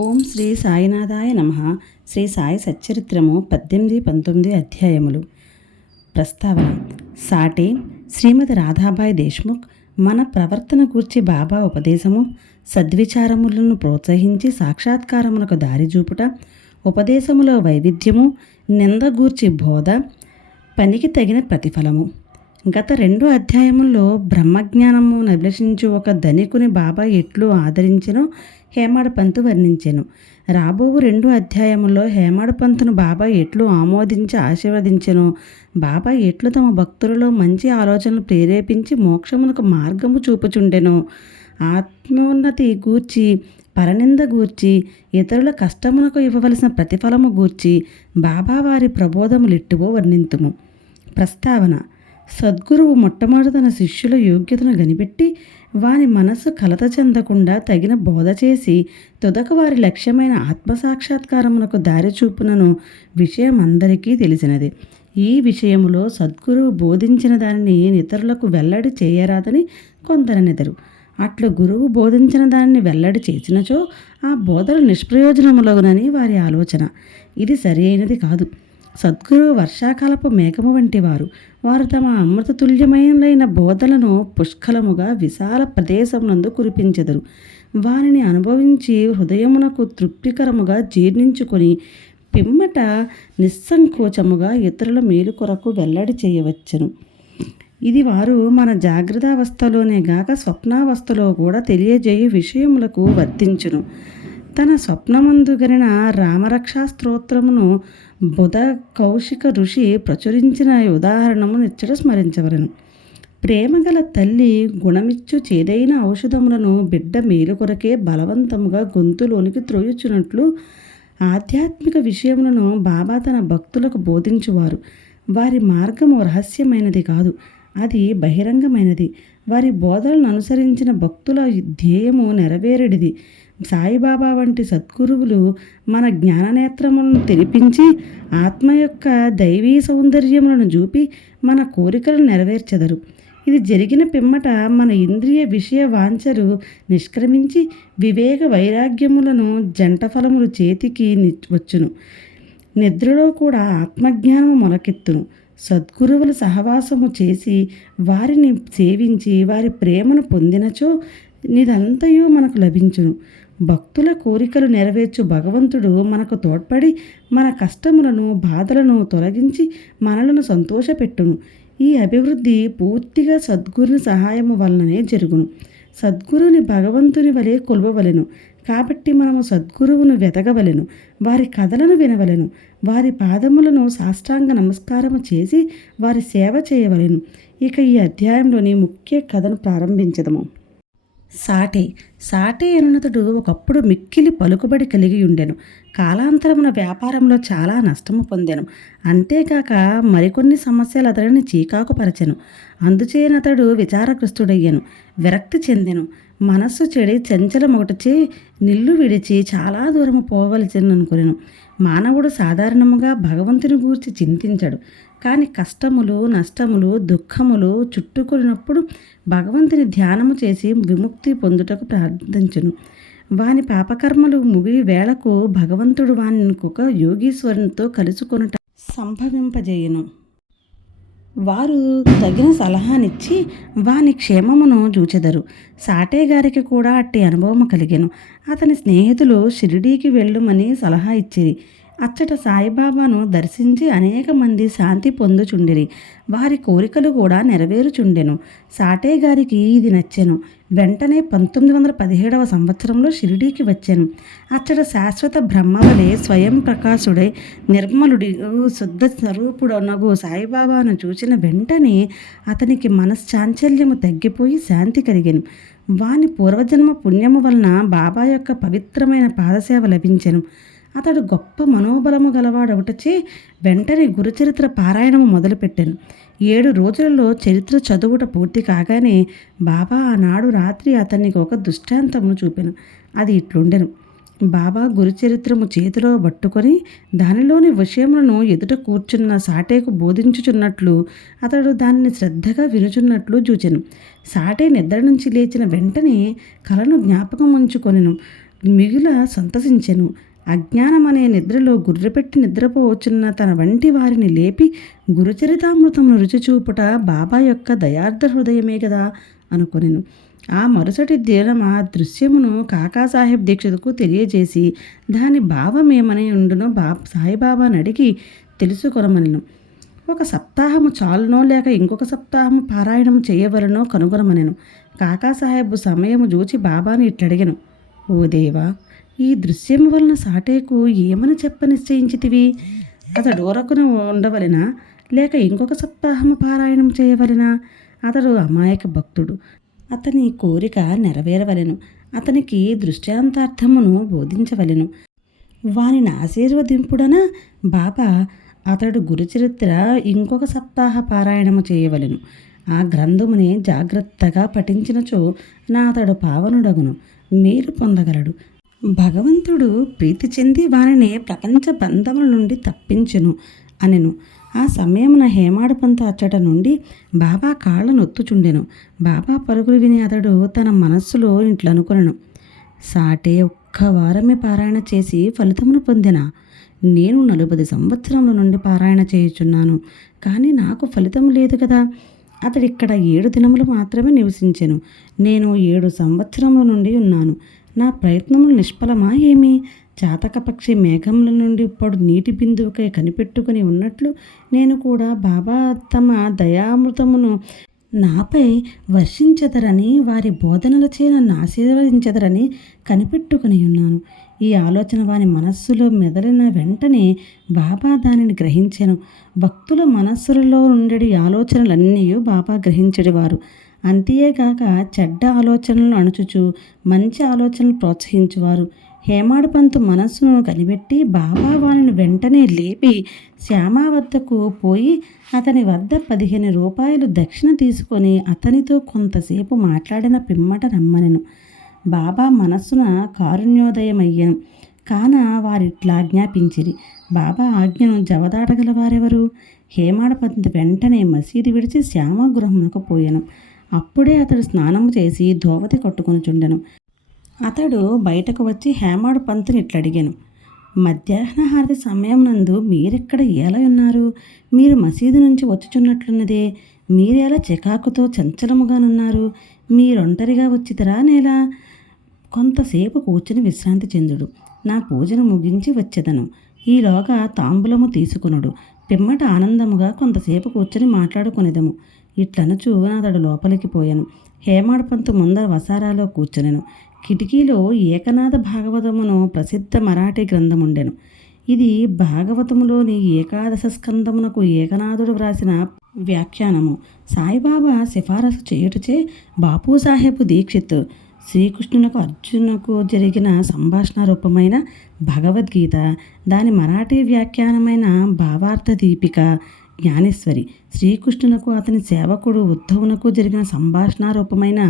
ఓం శ్రీ సాయినాథాయ నమః. శ్రీ సాయి సచ్చరిత్రము 18-19 అధ్యాయములు. ప్రస్తావన. సాటి శ్రీమతి రాధాబాయి దేశ్ముఖ్ మన ప్రవర్తన గూర్చి బాబా ఉపదేశము, సద్విచారములను ప్రోత్సహించి సాక్షాత్కారమునకు దారి చూపుట, ఉపదేశములో వైవిధ్యము, నింద గూర్చి బోధ, పనికి తగిన ప్రతిఫలము. గత 2 అధ్యాయముల్లో బ్రహ్మజ్ఞానము నభిలషించు ఒక ధనికుని బాబా ఎట్లు ఆదరించెనో హేమాడ్ పంతు వర్ణించెను. రాబోవు 2 అధ్యాయముల్లో హేమాడ్ పంతును బాబా ఎట్లు ఆమోదించి ఆశీర్వదించెనో, బాబా ఎట్లు తమ భక్తులలో మంచి ఆలోచనలు ప్రేరేపించి మోక్షమునకు మార్గము చూపుచుండెనో, ఆత్మోన్నతి గూర్చి, పరనింద గూర్చి, ఇతరుల కష్టమునకు ఇవ్వవలసిన ప్రతిఫలము గూర్చి బాబా వారి ప్రబోధములిట్టువో వర్ణింతుము. ప్రస్తావన. సద్గురువు మొట్టమొదట తన శిష్యుల యోగ్యతను కనిపెట్టి వారి మనస్సు కలత చెందకుండా తగిన బోధ చేసి తుదక వారి లక్ష్యమైన ఆత్మసాక్షాత్కారమునకు దారి చూపునను విషయం అందరికీ తెలిసినది. ఈ విషయములో సద్గురువు బోధించిన దానిని ఇతరులకు వెల్లడి చేయరాదని కొందరనెదరు. అట్లు గురువు బోధించిన దానిని వెల్లడి చేసినచో ఆ బోధలు నిష్ప్రయోజనములగునని వారి ఆలోచన. ఇది సరి అయినది కాదు. సద్గురువు వర్షాకాలపు మేఘము వంటివారు. వారు తమ అమృతతుల్యమైన బోధలను పుష్కలముగా విశాల ప్రదేశమునందు కురిపించెదరు. వారిని అనుభవించి హృదయమునకు తృప్తికరముగా జీర్ణించుకొని పిమ్మట నిస్సంకోచముగా ఇతరుల మేలు కొరకు వెల్లడి చేయవచ్చును. ఇది వారు మన జాగ్రత్తావస్థలోనే గాక స్వప్నావస్థలో కూడా తెలియజేయు విషయములకు వర్తించును. తన స్వప్నమందుగరిన రామరక్షా స్తోత్రమును బుధ కౌశిక ఋషి ప్రచురించిన ఉదాహరణము నిచ్చట స్మరించవలను. ప్రేమగల తల్లి గుణమిచ్చు చేదైన ఔషధములను బిడ్డ మేలు కొరకే బలవంతముగా గొంతులోనికి త్రోయుచున్నట్లు ఆధ్యాత్మిక విషయములను బాబా తన భక్తులకు బోధించువారు. వారి మార్గము రహస్యమైనది కాదు, అది బహిరంగమైనది. వారి బోధనలను అనుసరించిన భక్తుల ధ్యేయము నెరవేరుడిది. సాయిబాబా వంటి సద్గురువులు మన జ్ఞాననేత్రములను తెరిపించి ఆత్మ యొక్క దైవీ సౌందర్యములను చూపి మన కోరికలను నెరవేర్చెదరు. ఇది జరిగిన పిమ్మట మన ఇంద్రియ విషయ వాంఛలు నిష్క్రమించి వివేక వైరాగ్యములను జంట ఫలములు చేతికి వచ్చును. నిద్రలో కూడా ఆత్మజ్ఞానము మొలకెత్తును. సద్గురువుల సహవాసము చేసి వారిని సేవించి వారి ప్రేమను పొందినచో నిదంతయు మనకు లభించును. భక్తుల కోరికలు నెరవేర్చు భగవంతుడు మనకు తోడ్పడి మన కష్టములను బాధలను తొలగించి మనలను సంతోషపెట్టును. ఈ అభివృద్ధి పూర్తిగా సద్గురుని సహాయము వలననే జరుగును. సద్గురుని భగవంతుని వలె కొలవవలెను. కాబట్టి మనము సద్గురువును వెతకవలెను, వారి కథలను వినవలెను, వారి పాదములను సాష్టాంగ నమస్కారము చేసి వారి సేవ చేయవలెను. ఇక ఈ అధ్యాయంలోని ముఖ్య కథను ప్రారంభించదము. సాటే అనునతుడు ఒకప్పుడు మిక్కిలి పలుకుబడి కలిగి ఉండెను. కాలాంతరమున వ్యాపారంలో చాలా నష్టము పొందెను. అంతేకాక మరికొన్ని సమస్యలు అతడిని చీకాకుపరచెను. అందుచేనతడు విచారగ్రస్తుడయ్యను, విరక్తి చెందెను. మనస్సు చెడి చంచలమొకటిచే నిల్లు విడిచి చాలా దూరము పోవలసిననుకొనెను. మానవుడు సాధారణముగా భగవంతుని గూర్చి చింతించడు. కానీ కష్టములు, నష్టములు, దుఃఖములు చుట్టుకొనినప్పుడు భగవంతుని ధ్యానము చేసి విముక్తి పొందుటకు ప్రార్థించును. వాని పాపకర్మలు ముగి వేళకు భగవంతుడు వానికొక యోగీశ్వరునితో కలుసుకొనుట సంభవింపజేయును. వారు తగిన సలహానిచ్చి వాని క్షేమమును చూచెదరు. సాటే గారికి కూడా అట్టి అనుభవము కలిగెను. అతని స్నేహితులు షిరిడీకి వెళ్ళుమని సలహా ఇచ్చిరి. అచ్చట సాయిబాబాను దర్శించి అనేక మంది శాంతి పొందుచుండిరి. వారి కోరికలు కూడా నెరవేరుచుండెను. సాటే గారికి ఇది నచ్చెను. వెంటనే 1917వ సంవత్సరంలో షిరిడీకి వచ్చాను. అచ్చట శాశ్వత బ్రహ్మవలే స్వయం ప్రకాశుడై నిర్మలుడి శుద్ధ స్వరూపుడనగు సాయిబాబాను చూచిన వెంటనే అతనికి మనశ్చాంచల్యము తగ్గిపోయి శాంతి కలిగెను. వాని పూర్వజన్మ పుణ్యము వలన బాబా యొక్క పవిత్రమైన పాదసేవ లభించెను. అతడు గొప్ప మనోబలము గలవాడొకటచే వెంటనే గురుచరిత్ర పారాయణము మొదలుపెట్టాను. 7 రోజులలో చరిత్ర చదువుట పూర్తి కాగానే బాబా ఆనాడు రాత్రి అతనికి ఒక దృష్టాంతమును చూపెను. అది ఇట్లుండెను. బాబా గురుచరిత్రము చేతిలో పట్టుకొని దానిలోని విషయములను ఎదుట కూర్చున్న సాటేకు బోధించుచున్నట్లు అతడు దానిని శ్రద్ధగా వినుచున్నట్లు చూచెను. సాటే నిద్ర నుంచి లేచిన వెంటనే కలను జ్ఞాపకం ఉంచుకొనెను. మిగుల సంతసించెను. అజ్ఞానమనే నిద్రలో గుర్రెపెట్టి నిద్రపోవచ్చున్న తన వంటి వారిని లేపి గురుచరితామృతమును రుచి చూపుట బాబా యొక్క దయార్ధ హృదయమే గదా అనుకొనెను. ఆ మరుసటి దినం ఆ దృశ్యమును కాకాసాహెబ్ దీక్షితుకు తెలియజేసి దాని భావమేమని ఉండునో సాయిబాబాను అడిగి తెలుసుకొనమనెను. ఒక సప్తాహము చాలునో లేక ఇంకొక సప్తాహము పారాయణము చేయవలనో కనుగొనమనెను. కాకాసాహెబ్ సమయము చూచి బాబాను ఇట్లడిగెను. ఓ దేవా, ఈ దృశ్యము వలన సాటేకు ఏమని చెప్ప నిశ్చయించితివి? అతడు ఊరకున ఉండవలెనా లేక ఇంకొక సప్తాహము పారాయణం చేయవలెనా? అతడు అమాయక భక్తుడు. అతని కోరిక నెరవేరవలెను. అతనికి దృష్టాంతార్థమును బోధించవలెను. వానిని ఆశీర్వదింపుడన బాబా అతడు గురుచరిత్ర ఇంకొక సప్తాహ పారాయణము చేయవలెను. ఆ గ్రంథముని జాగ్రత్తగా పఠించినచో నా అతడు పావనుడగును, మేలు పొందగలడు. భగవంతుడు ప్రీతి చెంది వారిని ప్రపంచ బంధముల నుండి తప్పించును అనెను. ఆ సమయమున హేమాడు పంత అచ్చట నుండి బాబా కాళ్ళ నొత్తుచుండెను. బాబా పరుగులు విని అతడు తన మనస్సులో ఇట్లనుకొనెను. సాటే ఒక్క వారమే పారాయణ చేసి ఫలితమును పొందినా? నేను 40 సంవత్సరముల నుండి పారాయణ చేయుచున్నాను, కానీ నాకు ఫలితం లేదు కదా. అతడిక్కడ 7 దినములు మాత్రమే నివసించెను. నేను 7 సంవత్సరముల నుండి ఉన్నాను. నా ప్రయత్నములు నిష్ఫలమా ఏమి? చాతక పక్షి మేఘముల నుండి ఇప్పుడు నీటి బిందువుకై కనిపెట్టుకుని ఉన్నట్లు నేను కూడా బాబా తమ దయామృతమును నాపై వర్షించదరని, వారి బోధనలచే నన్ను ఆశీర్వదించదరని కనిపెట్టుకుని ఉన్నాను. ఈ ఆలోచన వాని మనస్సులో మెదలిన వెంటనే బాబా దానిని గ్రహించెను. భక్తుల మనస్సులలో ఉండేటి ఆలోచనలన్నీ బాబా గ్రహించెడివారు. అంతేగాక చెడ్డ ఆలోచనలను అణుచుచు మంచి ఆలోచనలు ప్రోత్సహించువారు. హేమాడు పంతు మనస్సును కనిపెట్టి బాబా వానిని వెంటనే లేపి శ్యామ వద్దకు పోయి అతని వద్ద 15 రూపాయలు దక్షిణ తీసుకొని అతనితో కొంతసేపు మాట్లాడిన పిమ్మట రమ్మనెను. బాబా మనస్సున కారుణ్యోదయమయ్యెను. కాన వారిట్లాజ్ఞాపించిరి. బాబా ఆజ్ఞను జవదాటగల వారెవరు? హేమాడు పంతు వెంటనే మసీదు విడిచి శ్యామగృహమునకు పోయెను. అప్పుడే అతడు స్నానము చేసి ధోవతి కట్టుకొనుచుండెను. అతడు బయటకు వచ్చి హేమాడు పంతుని ఇట్లడిగాను. మధ్యాహ్న హారతి సమయం నందు మీరెక్కడ ఎలా ఉన్నారు? మీరు మసీదు నుంచి వచ్చుచున్నట్లున్నదే. మీరెలా చికాకుతో చంచలముగానున్నారు? మీరొంటరిగా వచ్చితరా నేలా? కొంతసేపు కూర్చుని విశ్రాంతి చెందుడు. నా పూజను ముగించి వచ్చేదను. ఈలోగా తాంబూలము తీసుకునుడు. పిమ్మట ఆనందముగా కొంతసేపు కూర్చొని మాట్లాడుకునేదము. ఇట్లనుచు అతడు లోపలికి పోయాను. హేమాడు పంతు ముందర వసారాలో కూర్చునెను. కిటికీలో ఏకనాథ భాగవతమును ప్రసిద్ధ మరాఠీ గ్రంథముండెను. ఇది భాగవతములోని ఏకాదశ స్కందమునకు ఏకనాథుడు వ్రాసిన వ్యాఖ్యానము. సాయిబాబా సిఫారసు చేయుటచే బాపూసాహెబ్ దీక్షిత్ శ్రీకృష్ణునకు అర్జునునకు జరిగిన సంభాషణ రూపమైన భగవద్గీత, దాని మరాఠీ వ్యాఖ్యానమైన భావార్థ దీపిక, జ్ఞానేశ్వరి, శ్రీకృష్ణునకు అతని సేవకుడు ఉద్ధవునకు జరిగిన సంభాషణ రూపమైన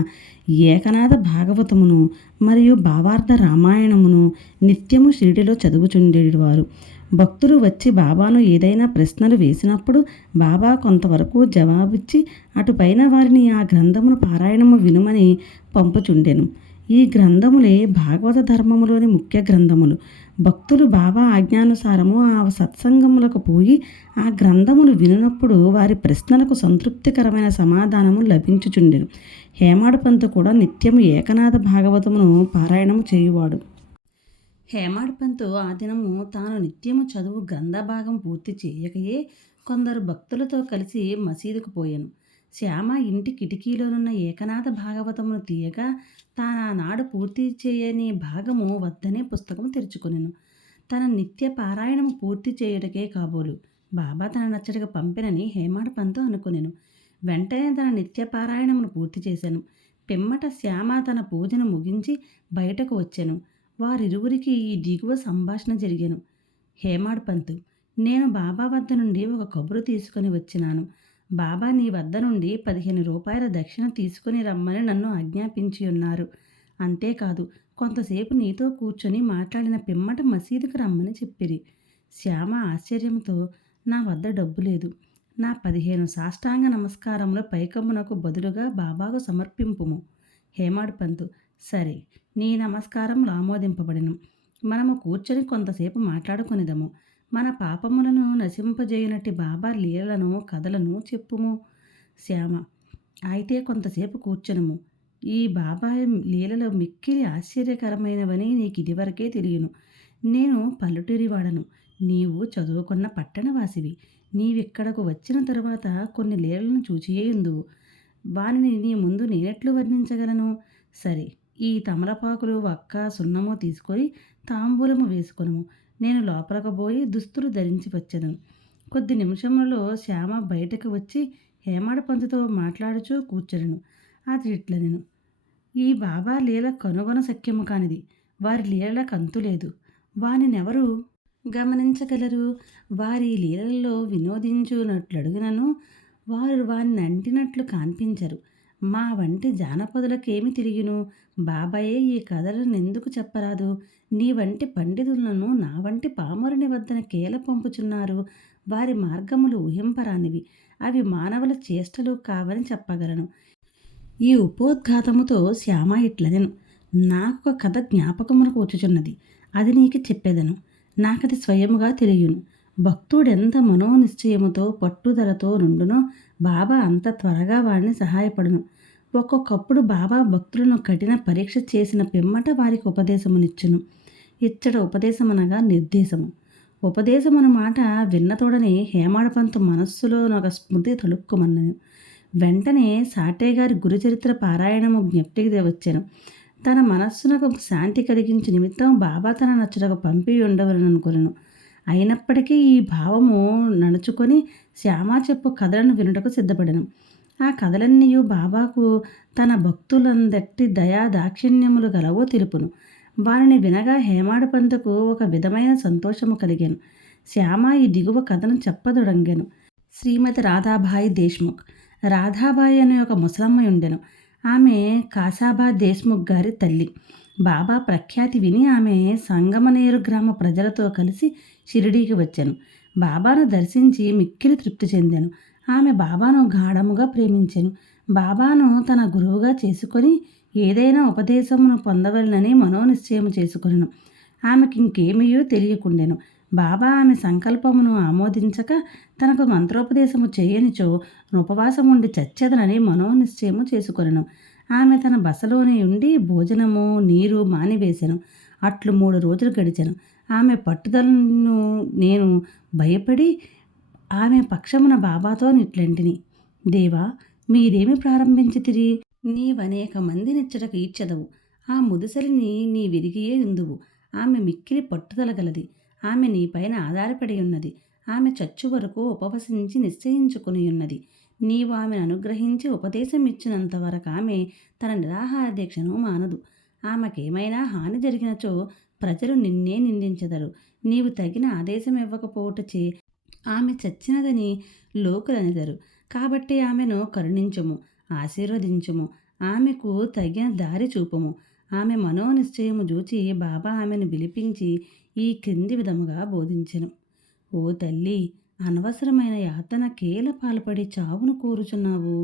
ఏకనాథ భాగవతమును మరియు భావార్థ రామాయణమును నిత్యము షిరిడిలో చదువుచుండేవారు. భక్తులు వచ్చి బాబాను ఏదైనా ప్రశ్నలు వేసినప్పుడు బాబా కొంతవరకు జవాబిచ్చి అటుపైన వారిని ఆ గ్రంథమును పారాయణము వినుమని పంపుచుండెను. ఈ గ్రంథములే భాగవత ధర్మములోని ముఖ్య గ్రంథములు. భక్తులు బాబా ఆజ్ఞానుసారము ఆ సత్సంగములకు పోయి ఆ గ్రంథములు వినునప్పుడు వారి ప్రశ్నలకు సంతృప్తికరమైన సమాధానము లభించుచుండెను. హేమాడు పంతు కూడా నిత్యము ఏకనాథ భాగవతమును పారాయణము చేయువాడు. హేమాడు పంతు ఆ దినము తాను నిత్యము చదువు గ్రంథభాగం పూర్తి చేయకయే కొందరు భక్తులతో కలిసి మసీదుకు పోయాను. శ్యామ ఇంటి కిటికీలోనున్న ఏకనాథ భాగవతమును తీయగా తానాడు పూర్తి చేయని భాగము వద్దనే పుస్తకము తెరుచుకొనెను. తన నిత్య పారాయణము పూర్తి చేయుటకే కాబోలు బాబా తన నచ్చటగా పంపినని హేమాడు పంతు అనుకొనెను. వెంటనే తన నిత్య పారాయణమును పూర్తి చేశాను. పిమ్మట శ్యామ తన పూజను ముగించి బయటకు వచ్చాను. వారిరువురికి ఈ దిగువ సంభాషణ జరిగాను. హేమాడు పంతు: నేను బాబా వద్ద నుండి ఒక కబురు తీసుకొని వచ్చినాను. బాబా నీ వద్ద నుండి 15 రూపాయల దక్షిణ తీసుకొని రమ్మని నన్ను ఆజ్ఞాపించి ఉన్నారు. అంతేకాదు, కొంతసేపు నీతో కూర్చొని మాట్లాడిన పిమ్మట మసీదుకు రమ్మని చెప్పిరి. శ్యామ ఆశ్చర్యంతో, నా వద్ద డబ్బు లేదు. నా 15 సాష్టాంగ నమస్కారముల పైకమ్మునకు బదులుగా బాబాకు సమర్పింపుము. హేమాడు పంతు: సరే, నీ నమస్కారములు ఆమోదింపబడెను. మనము కూర్చొని కొంతసేపు మాట్లాడుకొనిదము. మన పాపములను నశింపజేయునట్టి బాబా లీలలను కథలను చెప్పుము. శ్యామ: అయితే కొంతసేపు కూర్చొనుము. ఈ బాబాయ్ లీలలు మిక్కిలి ఆశ్చర్యకరమైనవని నీకిదివరకే తెలియను. నేను పల్లెటూరివాడను. నీవు చదువుకున్న పట్టణవాసివి. నీవిక్కడకు వచ్చిన తరువాత కొన్ని లీలలను చూచియేయుందువు. వానిని నీ ముందు నేనెట్లు వర్ణించగలను? సరే, ఈ తమలపాకులు, వక్క, సున్నము తీసుకొని తాంబూలము వేసుకొనుము. నేను లోపలకు పోయి దుస్తులు ధరించి వచ్చెదను. కొద్ది నిమిషములలో శ్యామ బయటకు వచ్చి హేమాడ్ పంతుతో మాట్లాడుచూ కూర్చొనెను. అతడిట్లనెను: ఈ బాబా లీల కనుగొన శక్యము కానిది. వారి లీలలకు అంతులేదు. వానినెవరు గమనించగలరు? వారి లీలల్లో వినోదించునట్లడుగునను వారు వానినంటినట్లు కాన్పించరు. మా వంటి జానపదులకేమి తెలియను? బాబాయే ఈ కథలనెందుకు చెప్పరాదు? నీ వంటి పండితులను నా వంటి పామరుని వద్దన కేల పంపుచున్నారు. వారి మార్గములు ఊహింపరానివి. అవి మానవుల చేష్టలు కావని చెప్పగలను. ఈ ఉపోద్ఘాతముతో శ్యామ ఇట్లనెను: నాకొక కథ జ్ఞాపకమునకు వచ్చుచున్నది. అది నీకు చెప్పెదను. నాకది స్వయముగా తెలియును. భక్తుడెంత మనోనిశ్చయముతో పట్టుదలతో నుండునో బాబా అంత త్వరగా వారిని సహాయపడును. ఒక్కొక్కప్పుడు బాబా భక్తులను కఠిన పరీక్ష చేసిన పిమ్మట వారికి ఉపదేశమునిచ్చును. ఇచ్చట ఉపదేశమనగా నిర్దేశము. ఉపదేశమన్న మాట విన్నతోడనే హేమాడపంతు మనస్సులోనొక స్మృతి తళుక్కుమన్నెను. వెంటనే సాటేగారి గురుచరిత్ర పారాయణము జ్ఞప్తికి వచ్చెను. తన మనస్సునకు శాంతి కలిగించు నిమిత్తం బాబా తన నచ్చుటకు పంపి ఉండవలననుకొనెను. అయినప్పటికీ ఈ భావము నడుచుకొని శ్యామ చెప్పు కథలను వినుటకు సిద్ధపడెను. ఆ కథలన్నీయు బాబాకు తన భక్తులందట్టి దయా దాక్షిణ్యములు గలవో తెలుపును. వారిని వినగా హేమాడ్ పంతుకు ఒక విధమైన సంతోషము కలిగాను. శ్యామ ఈ దిగువ కథను చెప్పదొడంగెను. శ్రీమతి రాధాబాయి దేశ్ముఖ్. రాధాబాయి అనే ఒక ముసలమ్మ ఉండెను. ఆమె కాసాబా దేశ్ముఖ్ గారి తల్లి. బాబా ప్రఖ్యాతి విని ఆమె సంగమనేరు గ్రామ ప్రజలతో కలిసి షిరిడీకి వచ్చాను. బాబాను దర్శించి మిక్కిలి తృప్తి చెందాను. ఆమె బాబాను గాఢముగా ప్రేమించెను. బాబాను తన గురువుగా చేసుకొని ఏదైనా ఉపదేశమును పొందవలనని మనోనిశ్చయము చేసుకొనెను. ఆమెకింకేమీయూ తెలియకుండెను. బాబా ఆమె సంకల్పమును ఆమోదించక తనకు మంత్రోపదేశము చేయనిచో ఉపవాసముండి చచ్చెదనని మనోనిశ్చయము చేసుకొనెను. ఆమె తన బసలోనే ఉండి భోజనము నీరు మానివేశెను. అట్లు 3 రోజులు గడిచెను. ఆమె పట్టుదలను నేను భయపడి ఆమె పక్షమున బాబాతో నిట్లంటిని: దేవా, మీరేమి ప్రారంభించితిరి? నీవనేక మందినిచ్చటకు ఈడ్చెదవు. ఆ ముదుసలిని నీ విరిగియే ఉందువు. ఆమె మిక్కిలి పట్టుదల గలది. ఆమె నీపైన ఆధారపడి ఉన్నది. ఆమె చచ్చు వరకు ఉపవసించి నిశ్చయించుకుని ఉన్నది. నీవు ఆమెను అనుగ్రహించి ఉపదేశం ఇచ్చినంత వరకు ఆమె తన నిరాహార దీక్షను మానదు. ఆమెకేమైనా హాని జరిగినచో ప్రజలు నిన్నే నిందించెదరు. నీవు తగిన ఆదేశం ఇవ్వకపోవటచే ఆమె చచ్చినదని లోకులనెదరు. కాబట్టి ఆమెను కరుణించుము, ఆశీర్వదించుము, ఆమెకు తగిన దారి చూపుము. ఆమె మనోనిశ్చయము చూచి బాబా ఆమెను పిలిపించి ఈ క్రింది విధముగా బోధించెను: ఓ తల్లి, అనవసరమైన యాతన కేల పాల్పడి చావును కోరుచున్నావు.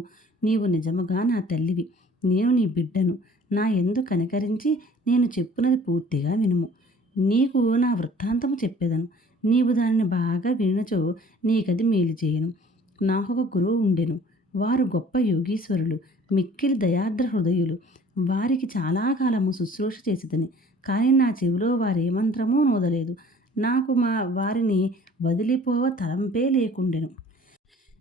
నీవు నిజముగా నా తల్లివి. నేను నీ బిడ్డను. నా యందు కనికరించి నేను చెప్పునది పూర్తిగా వినుము. నీకు నా వృత్తాంతము చెప్పెదను. నీవు దానిని బాగా వినచో నీకది మేలు చేయను. నాకొక గురువు ఉండెను. వారు గొప్ప యోగీశ్వరులు, మిక్కిలి దయార్ద్ర హృదయులు. వారికి చాలా కాలము శుశ్రూష చేసిదని, కానీ నా చెవిలో వారే మంత్రమూ నోదలేదు. నాకు వారిని వదిలిపోవ తలంపే లేకుండెను.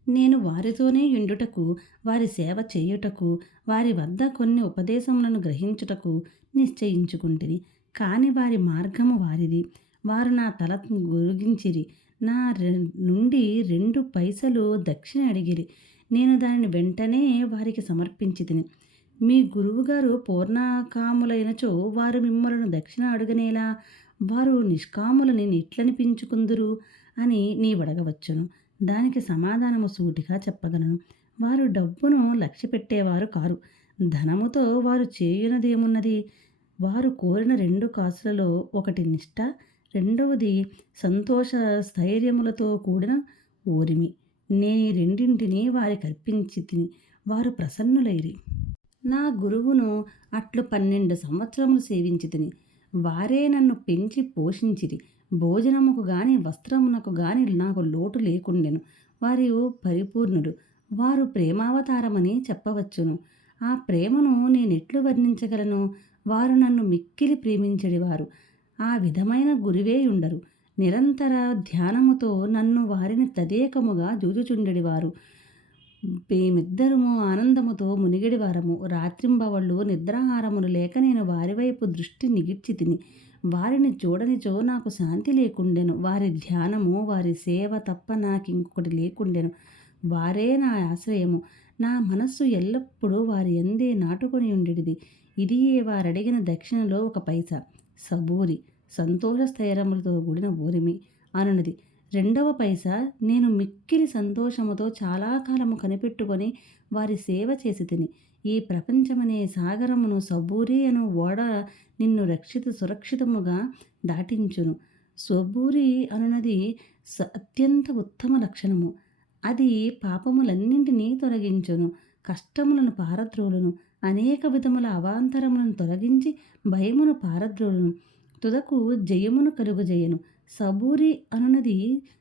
నేను వారితోనే ఉండుటకు, వారి సేవ చేయుటకు, వారి వద్ద కొన్ని ఉపదేశములను గ్రహించుటకు నిశ్చయించుకుంటిని. కాని వారి మార్గము వారిది. వారు నా తల గొరిగించిరి. నా నుండి 2 పైసలు దక్షిణ అడిగిరి. నేను దానిని వెంటనే వారికి సమర్పించి తిని: మీ గురువుగారు పూర్ణకాములైనచో వారు మిమ్మలను దక్షిణ అడుగనేలా? వారు నిష్కాములని నిట్లనిపించుకుందురు అని నీవడగవచ్చును. దానికి సమాధానము సూటిగా చెప్పగలను: వారు డబ్బును లక్ష్య పెట్టేవారు కారు. ధనముతో వారు చేయునదేమున్నది? వారు కోరిన 2 కాసులలో ఒకటి నిష్ఠ, రెండవది సంతోష స్థైర్యములతో కూడిన ఓరిమి. నేను ఈ రెండింటినీ వారికి అర్పించి తిని వారు ప్రసన్నులైరి. నా గురువును అట్లు 12 సంవత్సరములు సేవించితిని. వారే నన్ను పెంచి పోషించిరి. భోజనముకు గాని వస్త్రమునకు గాని నాకు లోటు లేకుండెను. వారు పరిపూర్ణుడు. వారు ప్రేమావతారమని చెప్పవచ్చును. ఆ ప్రేమను నేనెట్లు వర్ణించగలను? వారు నన్ను మిక్కిలి ప్రేమించెడివారు. ఆ విధమైన గురువే ఉండరు. నిరంతర ధ్యానముతో నన్ను వారిని తదేకముగా జూచుచుండెడివారు. మేమిద్దరము ఆనందముతో మునిగడివారము. రాత్రింబవళ్ళు నిద్రాహారములు లేక నేను వారి వైపు దృష్టి నిగిడ్చి తిని. వారిని చూడనిచో నాకు శాంతి లేకుండెను. వారి ధ్యానము, వారి సేవ తప్ప నాకింకొకటి లేకుండెను. వారే నా ఆశ్రయము. నా మనస్సు ఎల్లప్పుడూ వారి యందే నాటుకొని ఉండేది. ఇదియే వారడిగిన దక్షిణలో 1 పైసా. సబూరి, సంతోష స్థైర్యములతో కూడిన ఊరిమి అనునది. 2వ పైసా, నేను మిక్కిలి సంతోషముతో చాలా కాలము కనిపెట్టుకొని వారి సేవ చేసి తిని. ఈ ప్రపంచమనే సాగరమును సబూరి అను ఓడ నిన్ను సురక్షితముగా దాటించును. సబూరి అనునది అత్యంత ఉత్తమ లక్షణము. అది పాపములన్నింటినీ తొలగించును, కష్టములను పారద్రోలును, అనేక విధముల అవాంతరములను తొలగించి భయమును పారద్రోలును, తుదకు జయమును కలుగజేయను. సబూరి అనునది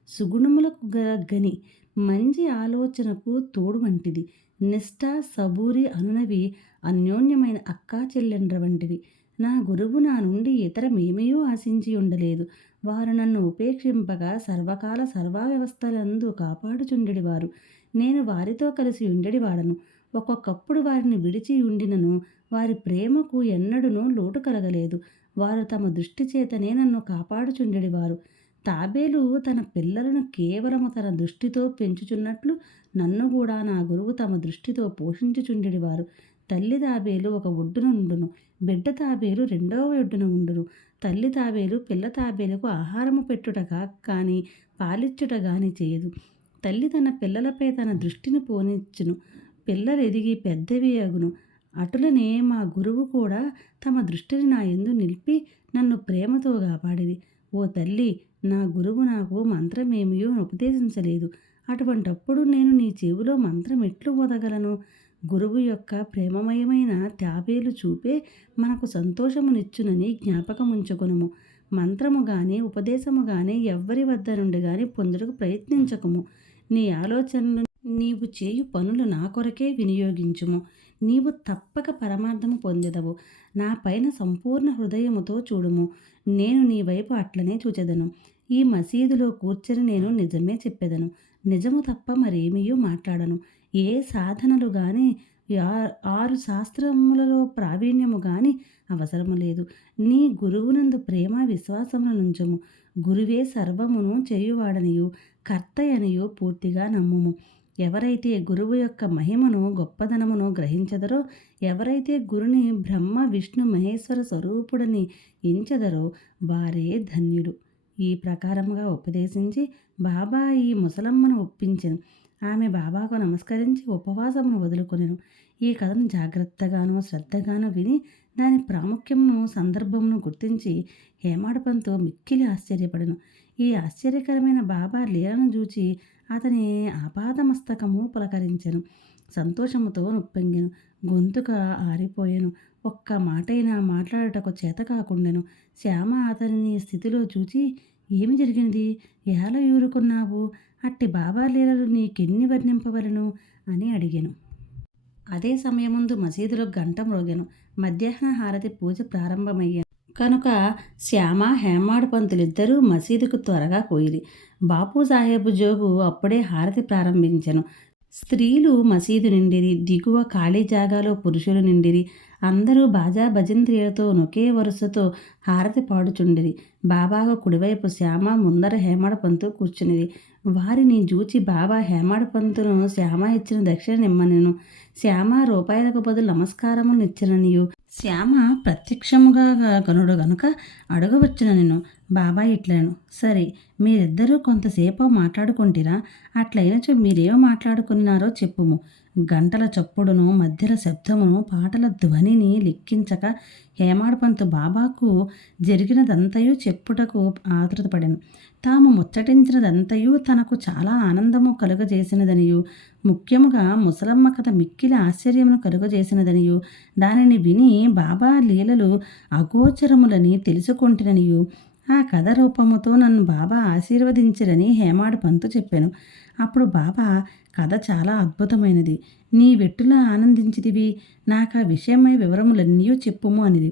సుగుణములకు గని, మంచి ఆలోచనకు తోడు వంటిది. నిష్ఠ, సబూరి అనునవి అన్యోన్యమైన అక్కా చెల్లెండ్ర వంటివి. నా గురువు నా నుండి ఇతరమేమీ ఆశించి ఉండలేదు. వారు నన్ను ఉపేక్షింపగా సర్వకాల సర్వావ్యవస్థలందు కాపాడుచుండెడివారు. నేను వారితో కలిసి ఉండెడివాడను. ఒక్కొక్కప్పుడు వారిని విడిచి ఉండినను వారి ప్రేమకు ఎన్నడూనూ లోటు కలగలేదు. వారు తమ దృష్టి చేతనే నన్ను కాపాడుచుండెడివారు. తాబేలు తన పిల్లలను కేవలము తన దృష్టితో పెంచుచున్నట్లు నన్ను కూడా నా గురువు తమ దృష్టితో పోషించుచుండెడివారు. తల్లి తాబేలు ఒక ఒడ్డున ఉండును, బిడ్డ తాబేలు 2వ ఒడ్డున ఉండును. తల్లి తాబేలు పిల్ల తాబేలుకు ఆహారము పెట్టుట కానీ పాలిచ్చుట గాని చేయదు. తల్లి తన పిల్లలపై తన దృష్టిని పోనిచ్చును. పిల్లలు ఎదిగి పెద్దవి అగును. అటులనే మా గురువు కూడా తమ దృష్టిని నా యందు నిలిపి నన్ను ప్రేమతో కాపాడిది. ఓ తల్లి, నా గురువు నాకు మంత్రమేమీ ఉపదేశించలేదు. అటువంటప్పుడు నేను నీ చెవిలో మంత్రం ఎట్లు ఓదగలను? గురువు యొక్క ప్రేమమయమైన తాబేలు చూపే మనకు సంతోషమునిచ్చునని జ్ఞాపకముంచుకొనుము. మంత్రము గాని ఉపదేశము గాని ఎవ్వరి వద్ద నుండి గాని పొందుటకు ప్రయత్నించకము. నీ ఆలోచనలు, నీవు చేయు పనులు నా కొరకే వినియోగించుము. నీవు తప్పక పరమార్థము పొందెదవు. నా పైన సంపూర్ణ హృదయముతో చూడుము. నేను నీ వైపు అట్లనే చూచెదను. ఈ మసీదులో కూర్చొని నేను నిజమే చెప్పెదను. నిజము తప్ప మరేమీ మాట్లాడను. ఏ సాధనలు గాని 6 శాస్త్రములలో ప్రావీణ్యము గాని అవసరము లేదు. నీ గురువునందు ప్రేమ విశ్వాసమును నుంచుము. గురువే సర్వమును చేయువాడనియు కర్తయనియు పూర్తిగా నమ్ముము. ఎవరైతే గురువు యొక్క మహిమను గొప్పదనమును గ్రహించదరో, ఎవరైతే గురుని బ్రహ్మ విష్ణు మహేశ్వర స్వరూపుడని ఎంచెదరో వారే ధన్యుడు. ఈ ప్రకారముగా ఉపదేశించి బాబా ఈ ముసలమ్మను ఒప్పించెను. ఆమె బాబాకు నమస్కరించి ఉపవాసమును వదులుకొనెను. ఈ కథను జాగ్రత్తగాను శ్రద్ధగాను విని దాని ప్రాముఖ్యమును సందర్భమును గుర్తించి హేమాడపంతో మిక్కిలి ఆశ్చర్యపడెను. ఈ ఆశ్చర్యకరమైన బాబా లీలను చూచి అతని ఆపాదమస్తకము పులకరించెను. సంతోషముతో నొప్పెంగెను. గొంతుక ఆరిపోయెను. ఒక్క మాటైనా మాట్లాడుటకు చేత కాకుండెను. శ్యామ అతని స్థితిలో చూచి, ఏమి జరిగినది? ఎలా ఊరుకున్నావు? అట్టి బాబా లీలలు నీకెన్ని వర్ణింపవలను అని అడిగాను. అదే సమయముందు మసీదులో గంట మ్రోగెను. మధ్యాహ్న హారతి పూజ ప్రారంభమయ్యాను కనుక శ్యామ హేమాడు పంతులిద్దరూ మసీదుకు త్వరగా పోయిరి. బాపూసాహెబు జోగు అప్పుడే హారతి ప్రారంభించెను. స్త్రీలు మసీదు నిండిరి. దిగువ ఖాళీ జాగాలో పురుషులు నిండిరి. అందరూ బాజా భజంత్రియలతో ఒకే వరుసతో హారతి పాడుచుండిరి. బాబాకు కుడివైపు శ్యామ, ముందర హేమాడపంతు కూర్చునిది. వారిని జూచి బాబా హేమాడపంతును శ్యామ ఇచ్చిన దక్షిణ నిమ్మనెను. శ్యామ రూపాయలకు బదులు నమస్కారములు ఇచ్చిననియు, శ్యామ ప్రత్యక్షముగా గనుడు గనుక అడగవచ్చునెను. బాబా ఇట్లను, సరే మీరిద్దరూ కొంతసేపు మాట్లాడుకుంటిరా, అట్లయినచో మీరేమో మాట్లాడుకున్నారో చెప్పుము. గంటల చప్పుడును, మధ్యల శబ్దమును, పాటల ధ్వనిని లెక్కించక హేమాడ్పంతు బాబాకు జరిగినదంతయు చెప్పుటకు ఆతృతపడెను. తాము ముచ్చటించినదంతయు తనకు చాలా ఆనందము కలుగజేసినదనియు, ముఖ్యముగా ముసలమ్మ కథ మిక్కిలి ఆశ్చర్యమును కలుగజేసినదనియు, దానిని విని బాబా లీలలు అగోచరములని తెలుసుకొంటిననియు, ఆ కథ రూపముతో నన్ను బాబా ఆశీర్వదించిరని హేమాడు పంతు చెప్పాను. అప్పుడు బాబా, కథ చాలా అద్భుతమైనది, నీ వెట్టులా ఆనందించితివి, నాకు ఆ విషయమై వివరములన్నీ చెప్పుము అనిది.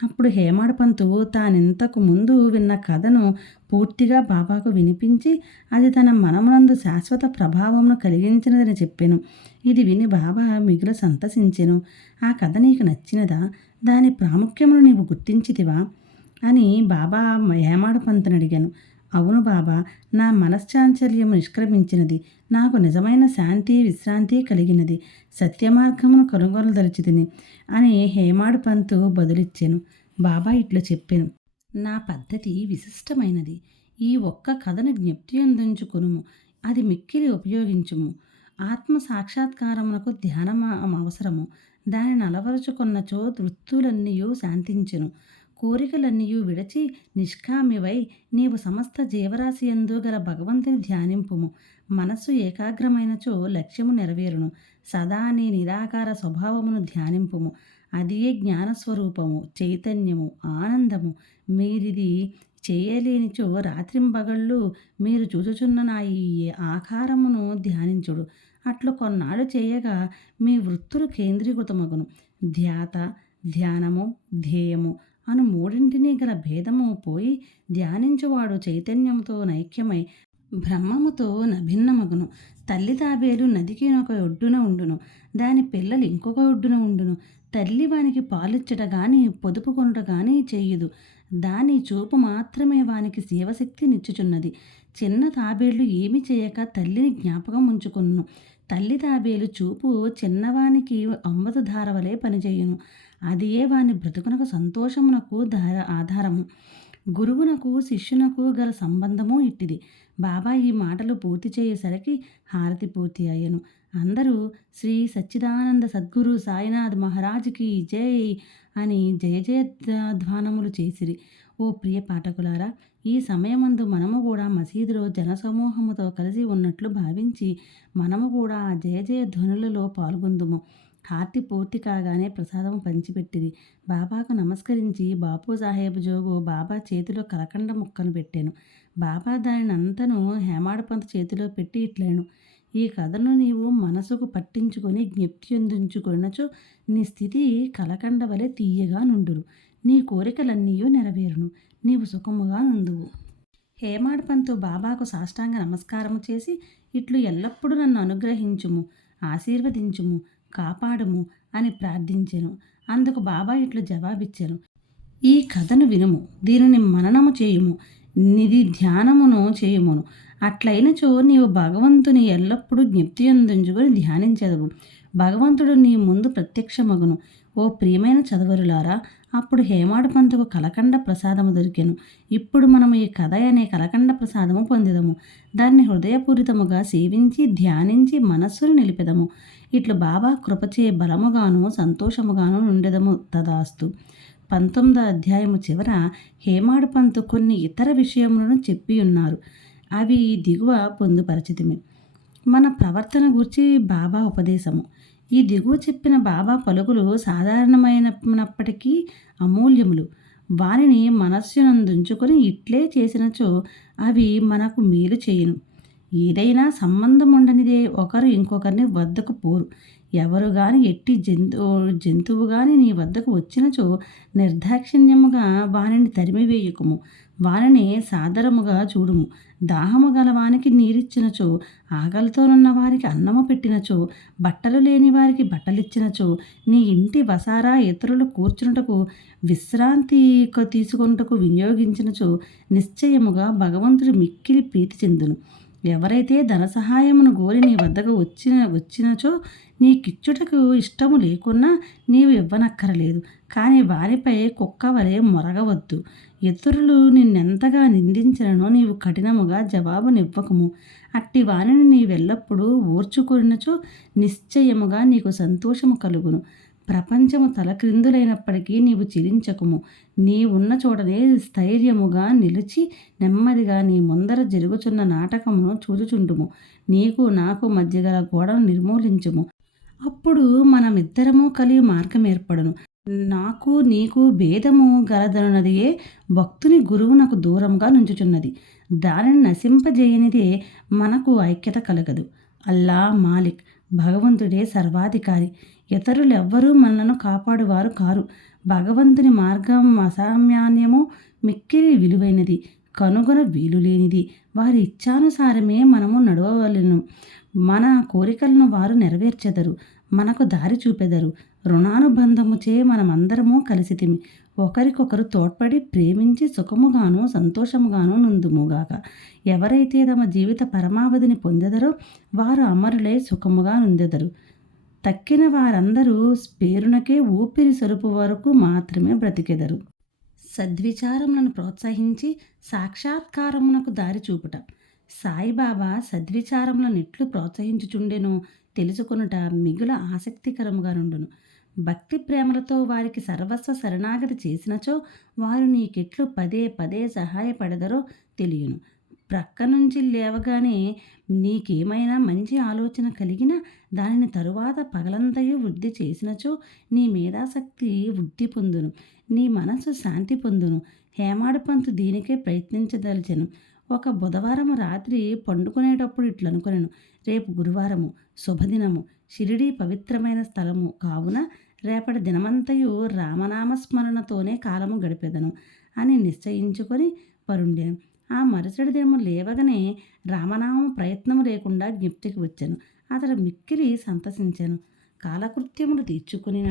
అప్పుడు హేమాడు పంతు తానింతకు ముందు విన్న కథను పూర్తిగా బాబాకు వినిపించి, అది తన మనమునందు శాశ్వత ప్రభావమును కలిగించినదని చెప్పాను. ఇది విని బాబా మిగులు సంతసించెను. ఆ కథ నీకు నచ్చినదా? దాని ప్రాముఖ్యమును నీవు గుర్తించితివా అని బాబా హేమాడు పంతుని అడిగాను. అవును బాబా, నా మనశ్చాంచల్యము నిష్క్రమించినది, నాకు నిజమైన శాంతి విశ్రాంతి కలిగినది, సత్యమార్గమును కనుగొనదలిచితిని అని హేమాడు పంతు బదులిచ్చాను. బాబా ఇట్లు చెప్పాను, నా పద్ధతి విశిష్టమైనది. ఈ ఒక్క కథను జ్ఞప్తి అందించుకునుము, అది మిక్కిలి ఉపయోగించుము. ఆత్మ సాక్షాత్కారమునకు ధ్యానం అవసరము. దానిని అలవరుచుకున్నచో వృత్తులన్నీయు శాంతించును. కోరికలన్నీయు విడచి నిష్కామివై నీవు సమస్త జీవరాశి యందు గల భగవంతుని ధ్యానింపుము. మనస్సు ఏకాగ్రమైనచో లక్ష్యము నెరవేరును. సదా నీ నిరాకార స్వభావమును ధ్యానింపుము. అదియే జ్ఞానస్వరూపము, చైతన్యము, ఆనందము. మీరిది చేయలేనిచో రాత్రింబగళ్ళు మీరు చూచుచున్న నా ఈ ఆకారమును ధ్యానించుడు. అట్లు కొన్నాళ్ళు చేయగా మీ వృత్తులు కేంద్రీకృతమగును. ధ్యాత, ధ్యానము, ధ్యేయము అను మూడింటిని గల భేదము పోయి ధ్యానించువాడు చైతన్యముతో నైక్యమై బ్రహ్మముతో నభిన్నమగును. తల్లి తాబేలు నదికి ఒక ఒడ్డున ఉండును, దాని పిల్లలు ఇంకొక ఒడ్డున ఉండును. తల్లి వానికి పాలిచ్చట గాని పొదుపు కొనుట గాని చెయ్యదు. దాని చూపు మాత్రమే వానికి జీవశక్తి నిచ్చుచున్నది. చిన్న తాబేళ్లు ఏమి చేయక తల్లిని జ్ఞాపకం ఉంచుకును. తల్లి తాబేలు చూపు చిన్నవానికి అమృత ధారవలే పనిచేయును. అదియే వాని బ్రతుకునకు సంతోషమునకు ఆధారము. గురువునకు శిష్యునకు గల సంబంధము ఇట్టిది. బాబా ఈ మాటలు పూర్తి చేయేసరికి హారతి పూర్తి అయ్యను. అందరూ శ్రీ సచ్చిదానంద సద్గురు సాయినాథ్ మహారాజుకి జై అని జయ జయధ్వానములు చేసిరి. ఓ ప్రియ పాఠకులారా, ఈ సమయమందు మనము కూడా మసీదులో జనసమూహముతో కలిసి ఉన్నట్లు భావించి మనము కూడా ఆ జయ జయ ధ్వనులలో పాల్గొందుము. హారతి పూర్తి కాగానే ప్రసాదం పంచిపెట్టిరి. బాబాకు నమస్కరించి బాపు సాహెబ్ జోగు బాబా చేతిలో కలకండ ముక్కను పెట్టాను. బాబా దానిని అంతను హేమాడు పంతు చేతిలో పెట్టి ఇట్లేను, ఈ కథను నీవు మనసుకు పట్టించుకొని జ్ఞప్తి అందించుకొనచో నీ స్థితి కలకండ వలె తీయగా నుండును. నీ కోరికలన్నీ నెరవేరును. నీవు సుఖముగా నుందువు. హేమాడు పంతు బాబాకు సాష్టాంగ నమస్కారము చేసి ఇట్లు ఎల్లప్పుడూ నన్ను అనుగ్రహించుము, ఆశీర్వదించుము, కాపాడుము అని ప్రార్థించెను. అందుకు బాబా ఇట్లు జవాబిచ్చెను, ఈ కథను వినుము, దీనిని మననము చేయుము, నిధి ధ్యానమును చేయుమును. అట్లయినచో నీవు భగవంతుని ఎల్లప్పుడూ జ్ఞప్తి అందించుకొని ధ్యానించదవు. భగవంతుడు నీ ముందు ప్రత్యక్షమగును. ఓ ప్రియమైన చదువరులారా, అప్పుడు హేమాడు పంతుకు కలకండ ప్రసాదము దొరికెను. ఇప్పుడు మనము ఈ కథ అనే కలకండ ప్రసాదము పొందిదము. దాన్ని హృదయపూరితముగా సేవించి ధ్యానించి మనస్సును నిలిపెదము. ఇట్లు బాబా కృపచే బలముగాను సంతోషముగాను నుండెదము. తదాస్తు. 19వ అధ్యాయము చివర హేమాడు పంతు కొన్ని ఇతర విషయములను చెప్పి ఉన్నారు. అవి దిగువ పొందుపరచితిమి. మన ప్రవర్తన గురించి బాబా ఉపదేశము. ఈ దిగువ చెప్పిన బాబా పలుకులు సాధారణమైనప్పటికీ అమూల్యములు. వారిని మనస్సునందుంచుకొని ఇట్లే చేసినచో అవి మనకు మేలు చేయును. ఏదైనా సంబంధం ఉండనిదే ఒకరు ఇంకొకరిని వద్దకు పోరు. ఎవరు గాని ఎట్టి జంతువు గాని నీ వద్దకు వచ్చినచో నిర్దాక్షిణ్యముగా వానిని తరిమివేయుకుము. వానిని సాదరముగా చూడుము. దాహము గలవానికి నీరిచ్చినచో, ఆకలితోనున్న వారికి అన్నము పెట్టినచో, బట్టలు లేని వారికి బట్టలిచ్చినచో, నీ ఇంటి వసారా ఇతరులు కూర్చున్నటకు విశ్రాంతి తీసుకొనుటకు వినియోగించినచో నిశ్చయముగా భగవంతుడు మిక్కిలి ప్రీతి చెందును. ఎవరైతే ధన సహాయమును గోరి నీ వద్దకు వచ్చినచో నీకిచ్చుటకు ఇష్టము లేకున్నా నీవు ఇవ్వనక్కరలేదు. కానీ వారిపై కుక్క వలె మొరగవద్దు. ఇతరులు నిన్నెంతగా నిందించిననో నీవు కఠినముగా జవాబునివ్వకుము. అట్టి వానిని నీవెల్లప్పుడూ ఓర్చుకొనినచో నిశ్చయముగా నీకు సంతోషము కలుగును. ప్రపంచము తలక్రిందులైనప్పటికీ నీవు చిరించకుము. నీవున్న చోటనే స్థైర్యముగా నిలిచి నెమ్మదిగా నీ ముందర జరుగుచున్న నాటకమును చూచుచుండుము. నీకు నాకు మధ్య గల గోడను నిర్మూలించుము. అప్పుడు మనమిద్దరము కలిగి మార్గం ఏర్పడును. నాకు నీకు భేదము గలదనున్నదియే భక్తుని గురువునకు దూరంగా నుంచుచున్నది. దానిని నశింపజేయనిదే మనకు ఐక్యత కలగదు. అల్లా మాలిక్, భగవంతుడే సర్వాధికారి. ఇతరులెవ్వరూ మనలను కాపాడువారు కారు. భగవంతుని మార్గం అసామాన్యము, మిక్కిలి విలువైనది, కనుగొన వీలులేనిది. వారి ఇచ్ఛానుసారమే మనము నడవవలెను. మన కోరికలను వారు నెరవేర్చెదరు, మనకు దారి చూపెదరు. రుణానుబంధముచే మనమందరము కలిసితిమి. ఒకరికొకరు తోడ్పడి ప్రేమించి సుఖముగాను సంతోషముగాను నుందుముగాక. ఎవరైతే తమ జీవిత పరమావధిని పొందెదరో వారు అమరులై సుఖముగా నుందెదరు. తక్కిన వారందరూ పేరునకే ఊపిరి సరుపు వరకు మాత్రమే బ్రతికెదరు. సద్విచారములను ప్రోత్సహించి సాక్షాత్కారమునకు దారి చూపుట. సాయిబాబా సద్విచారములను ఎట్లు ప్రోత్సహించుచుండెనో తెలుసుకొనుట మిగుల ఆసక్తికరముగా నుండును. భక్తి ప్రేమలతో వారికి సర్వస్వ శరణాగతి చేసినచో వారు నీకెట్లు పదే పదే సహాయపడదరో తెలియను. ప్రక్క నుంచి లేవగానే నీకేమైనా మంచి ఆలోచన కలిగినా దానిని తరువాత పగలంతయు వృద్ధి చేసినచో నీ మేధాశక్తి వృద్ధి పొందును, నీ మనసు శాంతి పొందును. హేమాడు పంతు దీనికే ప్రయత్నించదలిచెను. ఒక బుధవారము రాత్రి పండుకునేటప్పుడు ఇట్లనుకొనెను, రేపు గురువారము, శుభదినము, షిరిడీ పవిత్రమైన స్థలము కావున రేపటి దినమంతయు రామనామస్మరణతోనే కాలము గడిపెదను అని నిశ్చయించుకొని పరుండెను. ఆ మరుసటి దినము లేవగానే రామనామ ప్రయత్నము లేకుండా జ్ఞప్తికి వచ్చాను. అతడు మిక్కిలి సంతసించాను. కాలకృత్యములు తీర్చుకుని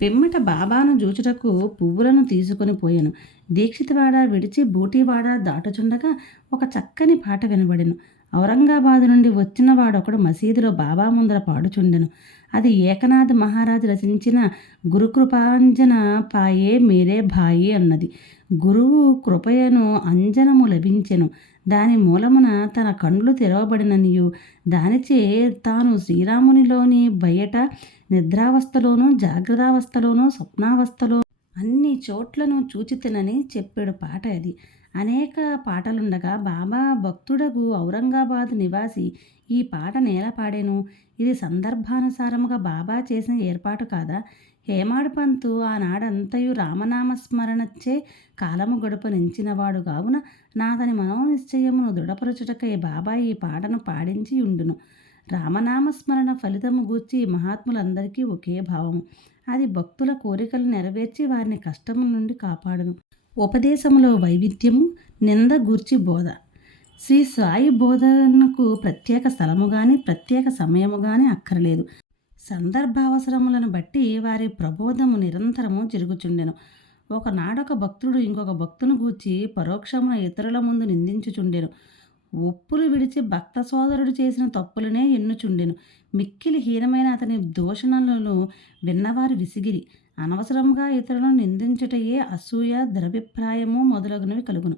పిమ్మట బాబాను జూచుటకు పువ్వులను తీసుకొని పోయాను. దీక్షితవాడ విడిచి బూటీవాడ దాటుచుండగా ఒక చక్కని పాట వినబడెను. ఔరంగాబాదు నుండి వచ్చిన వాడొకడు మసీదులో బాబా ముందర పాడుచుండెను. అది ఏకనాథ్ మహారాజు రచించిన గురుకృపాంజన పాయే మేరే భాయి అన్నది. గురువు కృపయను అంజనము లభించెను. దాని మూలమున తన కండ్లు తెరవబడిననియు దానిచే తాను శ్రీరామునిలోని బయట నిద్రావస్థలోనూ జాగ్రత్తావస్థలోనూ స్వప్నావస్థలో అన్ని చోట్లను చూచితినని చెప్పాడు పాట అది. అనేక పాటలుండగా బాబా భక్తుడగు ఔరంగాబాదు నివాసి ఈ పాట నేల పాడెను. ఇది సందర్భానుసారముగా బాబా చేసిన ఏర్పాటు కాదా? హేమాడు పంతు ఆనాడంతయు రామనామస్మరణచ్చే కాలము గడుపనించినవాడు కావున నాతని మనోనిశ్చయమును దృఢపరచుటకై బాబా ఈ పాటను పాడించి ఉండును. రామనామస్మరణ ఫలితము గూర్చి మహాత్ములందరికీ ఒకే భావము. అది భక్తుల కోరికలు నెరవేర్చి వారిని కష్టము నుండి కాపాడును. ఉపదేశములో వైవిధ్యము, నింద గూర్చి బోధ. శ్రీ సాయి బోధనకు ప్రత్యేక స్థలము కానీ ప్రత్యేక సమయము కానీ అక్కరలేదు. సందర్భావసరములను బట్టి వారి ప్రబోధము నిరంతరము జరుగుచుండెను. ఒకనాడొక భక్తుడు ఇంకొక భక్తును గూర్చి పరోక్షమున ఇతరుల ముందు నిందించుచుండెను. ఒప్పులు విడిచి భక్త సోదరుడు చేసిన తప్పులనే ఎన్నుచుండెను. మిక్కిలి హీనమైన అతని దూషణలను విన్నవారు విసిగిరి. అనవసరంగా ఇతరులను నిందించుటయే అసూయ, దురభిప్రాయము మొదలగునవి కలుగును.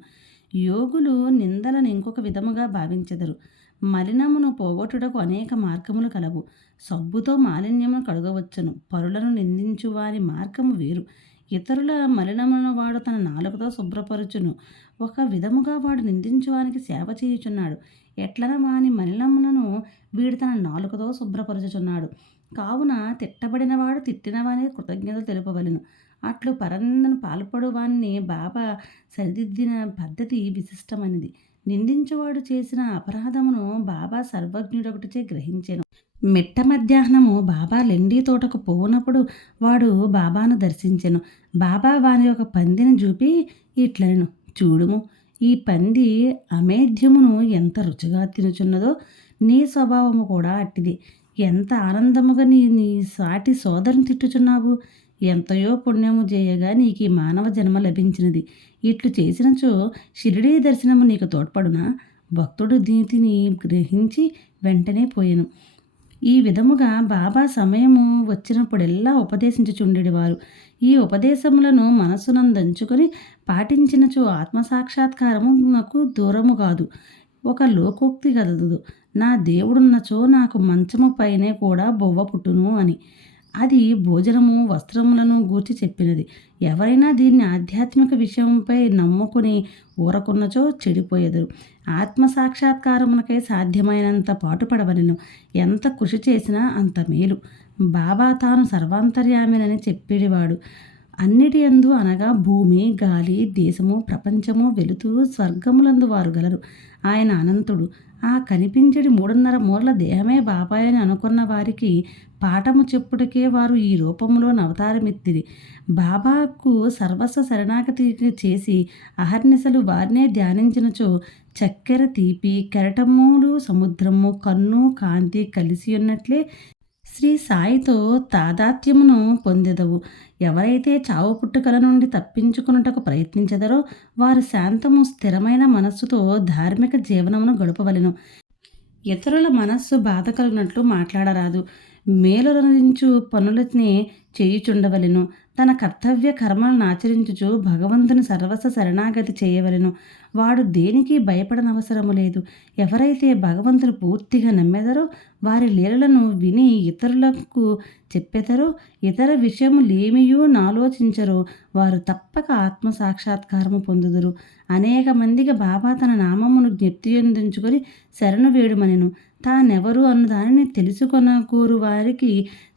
యోగులు నిందలను ఇంకొక విధముగా భావించెదరు. మలినమును పోగొట్టుటకు అనేక మార్గములు కలవు. సబ్బుతో మాలిన్యమును కడుగవచ్చును. పరులను నిందించు వారి మార్గము వేరు. ఇతరుల మలినములను వాడు తన నాలుకతో శుభ్రపరుచును. ఒక విధముగా వాడు నిందించువానికి సేవ చేయుచున్నాడు. ఎట్లన వాని మలినములను వీడు తన నాలుకతో శుభ్రపరుచుచున్నాడు. కావున తిట్టబడినవాడు తిట్టినవాని కృతజ్ఞతలు తెలుపవలెను. అట్లు పరనిందను పాల్పడు వాన్ని బాబా సరిదిద్దిన పద్ధతి విశిష్టమైనది. నిందించువాడు చేసిన అపరాధమును బాబా సర్వజ్ఞుడొకటిచే గ్రహించెను. మిట్ట మధ్యాహ్నము బాబా లెండి తోటకు పోవునప్పుడు వాడు బాబాను దర్శించెను. బాబా వాని ఒక పందిని చూపి ఇట్లనెను, చూడుము, ఈ పంది అమేధ్యమును ఎంత రుచిగా తినుచున్నదో నీ స్వభావము కూడా అట్టిది. ఎంత ఆనందముగా నీ సాటి సోదరుని తిట్టుచున్నావు. ఎంతయో పుణ్యము చేయగా నీకు ఈ మానవ జన్మ లభించినది. ఇట్లు చేసినచో షిరిడీ దర్శనము నీకు తోడ్పడునా? భక్తుడు దీనిని గ్రహించి వెంటనే పోయెను. ఈ విధముగా బాబా సమయము వచ్చినప్పుడెల్లా ఉపదేశించుచుండెడివారు. ఈ ఉపదేశములను మనస్సునందంచుకొని పాటించినచో ఆత్మసాక్షాత్కారమునకు దూరము కాదు. ఒక లోకోక్తి కలదు, నా దేవుడున్నచో నాకు మంచము పైనే కూడా బొవ్వ పుట్టును అని. అది భోజనము వస్త్రములను గూర్చి చెప్పినది. ఎవరైనా దీన్ని ఆధ్యాత్మిక విషయంపై నమ్ముకుని ఊరకున్నచో చెడిపోయేదరు. ఆత్మ సాక్షాత్కారమునకై సాధ్యమైనంత పాటుపడవలెను. ఎంత కృషి చేసినా అంత మేలు. బాబా తాను సర్వాంతర్యామినని చెప్పేవాడు. అన్నిటి యందు అనగా భూమి, గాలి, దేశము, ప్రపంచము, వెలుతురు, స్వర్గములందు వారు గలరు. ఆయన అనంతుడు. ఆ కనిపించడి 3.5 మూరల దేహమే బాబాయని అనుకున్న వారికి పాఠము చెప్పుటకే వారు ఈ రూపంలో అవతారమెత్తిరి. బాబాకు సర్వస్వ శరణాగతి చేసి అహర్నిశలు వారినే ధ్యానించినచో చక్కెర తీపి, కెరటములు సముద్రము, కన్ను కాంతి కలిసి ఉన్నట్లే శ్రీ సాయితో తాదాత్మ్యమును పొందెదవు. ఎవరైతే చావు పుట్టుకల నుండి తప్పించుకున్నటకు ప్రయత్నించెదరో వారు శాంతము స్థిరమైన మనస్సుతో ధార్మిక జీవనమును గడపవలెను. ఇతరుల మనస్సు బాధ కలిగినట్లు మాట్లాడరాదు. మేలురరించు పనులని చేయుచుండవలెను. తన కర్తవ్య కర్మలను ఆచరించుచు భగవంతుని సర్వస్వ శరణాగతి చేయవలెను. వాడు దేనికి భయపడనవసరము లేదు. ఎవరైతే భగవంతుని పూర్తిగా నమ్మెదరో వారి లీలలను విని ఇతరులకు చెప్పెదరో ఇతర విషయములేమియూ నాలోచించరో వారు తప్పక ఆత్మ సాక్షాత్కారము పొందుదురు. అనేక మందికి బాబా తన నామమును జ్ఞప్తియందించుకొని శరణు వేడుమనెను. తానెవరు అన్న దానిని తెలుసుకొనకూరు వారికి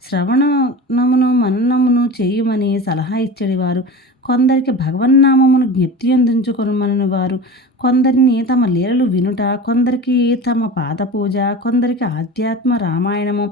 శ్రవణమును మననమును చేయుమని సలహా ఇచ్చేవారు. కొందరికి భగవన్నామమును జ్ఞప్తి అందించుకొనమని వారు, కొందరిని తమ లీలలు వినుట, కొందరికి తమ పాదపూజ, కొందరికి ఆధ్యాత్మ రామాయణము,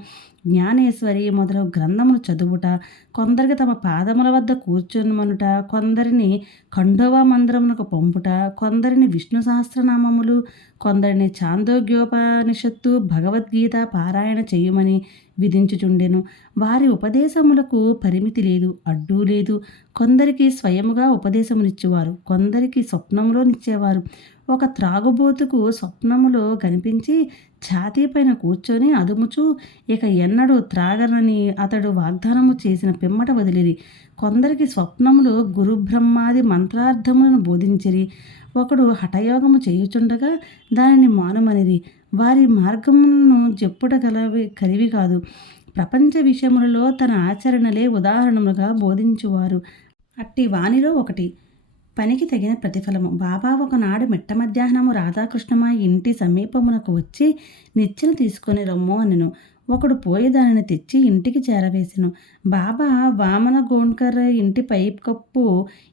జ్ఞానేశ్వరి మొదలగు గ్రంథములు చదువుట, కొందరికి తమ పాదముల వద్ద కూర్చొనమనుట, కొందరిని ఖండోవా మందిరమునకు పంపుట, కొందరిని విష్ణు సహస్రనామములు, కొందరిని ఛాందోగ్యోపనిషత్తు, భగవద్గీత పారాయణ చేయుమని విధించుచుండెను. వారి ఉపదేశములకు పరిమితి లేదు, అడ్డు లేదు. కొందరికి స్వయముగా ఉపదేశమునిచ్చేవారు, కొందరికి స్వప్నములోనిచ్చేవారు. ఒక త్రాగుబోతుకు స్వప్నములో కనిపించి ఛాతీపైన కూర్చొని అదుముచూ ఇక ఎన్నడూ త్రాగనని అతడు వాగ్దానము చేసిన పిమ్మట వదిలిరి. కొందరికి స్వప్నములో గురుబ్రహ్మాది మంత్రార్థములను బోధించిరి. ఒకడు హఠయోగము చేయుచుండగా దానిని మానుమనిరి. వారి మార్గములను చెప్పుట కలివి కాదు. ప్రపంచ విషయములలో తన ఆచరణలే ఉదాహరణలుగా బోధించువారు. అట్టి వానిలో ఒకటి పనికి తగిన ప్రతిఫలము. బాబా ఒకనాడు మిట్ట మధ్యాహ్నము రాధాకృష్ణమా ఇంటి సమీపమునకు వచ్చి నిచ్చెన తీసుకొని రమ్ము అనెను. ఒకడు పోయి దానిని తెచ్చి ఇంటికి చేరవేసెను. బాబా వామన గోండ్కర్ ఇంటి పైకప్పు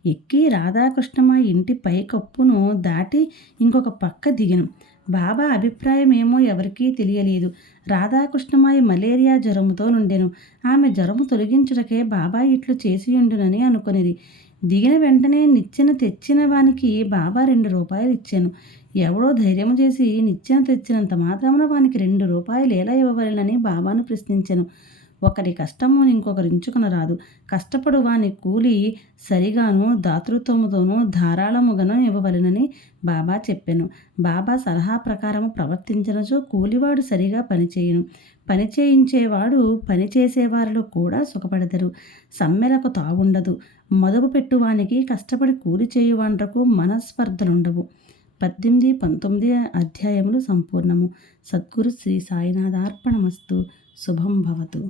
ఎక్కి రాధాకృష్ణమా ఇంటి పైకప్పును దాటి ఇంకొక పక్క దిగెను. బాబా అభిప్రాయం ఏమో ఎవరికీ తెలియలేదు. రాధాకృష్ణమాయి మలేరియా జ్వరముతో నుండెను. ఆమె జ్వరము తొలగించుటకే బాబా ఇట్లు చేసియుండునని అనుకొనిది. దిగిన వెంటనే నిచ్చెన తెచ్చిన వానికి బాబా 2 రూపాయలు ఇచ్చాను. ఎవడో ధైర్యము చేసి నిచ్చెన తెచ్చినంత మాత్రమున వానికి 2 రూపాయలు ఎలా ఇవ్వవలెనని బాబాను ప్రశ్నించెను. ఒకరి కష్టము ఇంకొకరు ఎంచుకొనరాదు. కష్టపడు వాని కూలి సరిగాను దాతృత్వముతోనూ ధారాళముగాను ఇవ్వవలెనని బాబా చెప్పెను. బాబా సలహా ప్రకారము ప్రవర్తించినచో కూలివాడు సరిగా పనిచేయును. పని చేయించేవాడు పని చేసేవారిలో కూడా సుఖపడతారు. సమ్మెలకు తావుండదు. మొదలు పెట్టువానికి కష్టపడి కూలి చేయువాండ్రకు మనస్పర్ధలుండవు. 18, 19 అధ్యాయములు సంపూర్ణము. సద్గురు శ్రీ సాయినాథార్పణమస్తు. శుభం భవతు.